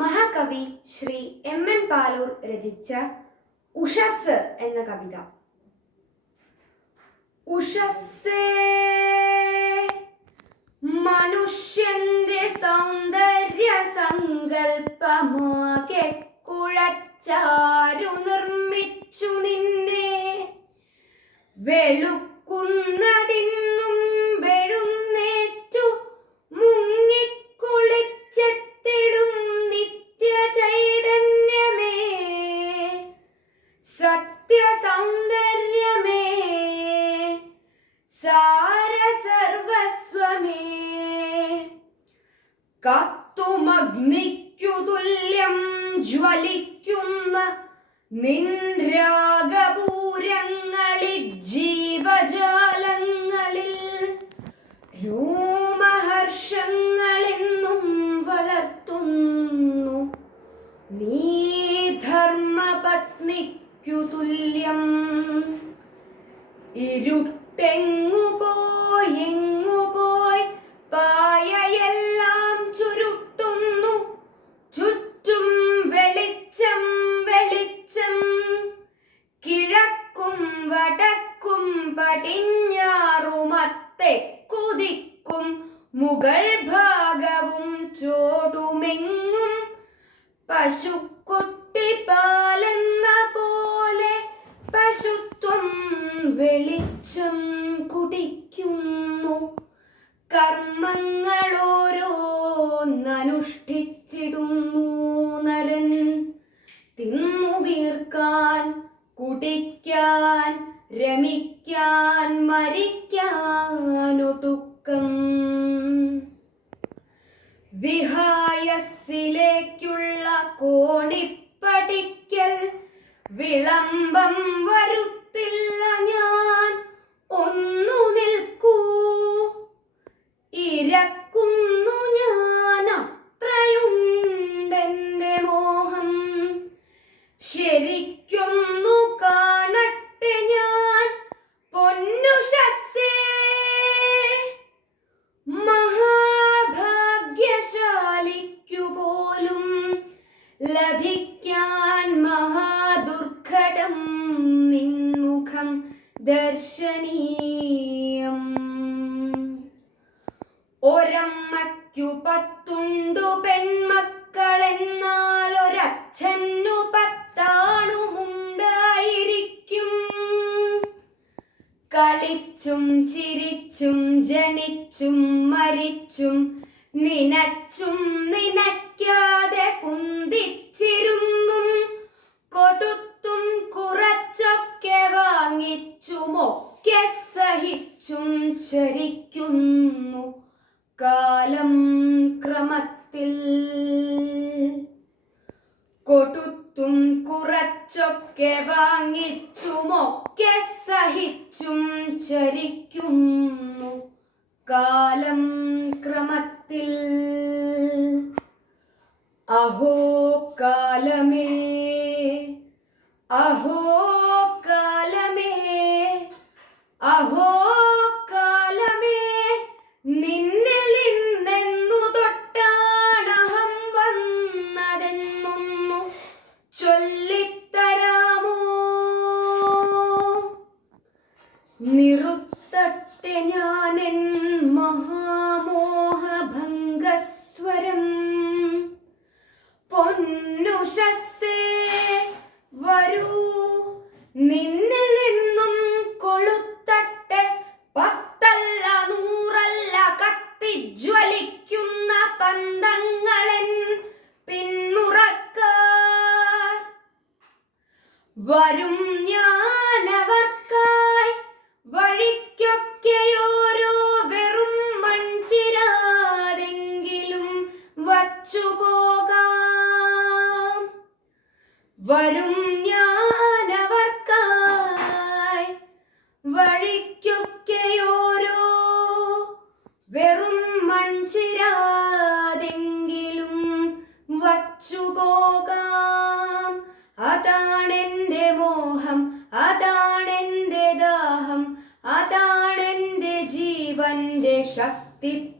മഹാകവി Shri M N Paloor രചിച്ച ഉഷസ് എന്ന കവിത. ഉഷസ്സേ മനുഷ്യന്റെ സൗന്ദര്യ സങ്കല്പമാകെ കുഴച്ചാരു നിർമ്മിച്ചു നിന്നെ. വെളുക്കുന്നതിന്നും സാരസർവസ്വമേ കത്തുമഗ്നിക്കു തുല്യം ജ്വലിക്കുന്ന നിൻരാഗപൂരങ്ങളിൽ ജീവജാലങ്ങളിൽ രോമഹർഷങ്ങളെന്നും വളർത്തുന്നു. നീ ധർമ്മപത്നിക്കു തുല്യം മുകൾ ഭാഗവും ചോടുമെങ്ങും പശുക്കുട്ടി പാലെന്ന പോലെ പശുത്വം വെളിച്ചം കുടിക്കുന്നു. കർമ്മങ്ങളോരോന്നനുഷ്ഠിച്ചിടുന്നു നരൻ. തിന്നു വീർക്കാൻ കുടിക്കാൻ രമിക്കാൻ മരിക്കാൻ ഒടുക്കം വിഹായസിലേക്കുള്ള കോണിപ്പടിക്കൽ വിളംബം വരുത്തില്ല ഞാൻ. ഒന്നു ലഭിക്കാൻ മഹാദുർഘടം നിൻമുഖം ദർശനീയം. ഒരമ്മയ്ക്കു പത്തുണ്ടു പെൺമക്കളെന്നാൽ ഒരച്ഛനു പത്താണുമുണ്ടായിരിക്കും. കളിച്ചും ചിരിച്ചും ജനിച്ചും മരിച്ചും നിനച്ചും നിനയ്ക്കാതെ ചരിക്കുന്നു കാലം ക്രമത്തിൽ കൊടുത്തും കുറച്ചൊക്കെ വാങ്ങിച്ചുമൊക്കെ സഹിച്ചും ചരിക്കുന്നു. കാലം ക്രമത്തിൽ അഹോ കാലമേ ഞാനവർക്കായി വഴിക്കൊക്കെയോരോ വെറും മൺചിരാതെങ്കിലും വച്ചുപോകാം. വരും ഞാനവർക്കായി വഴിക്കൊക്കെയോരോ വെറും മൺചിരാതെങ്കിലും पेक्षा ती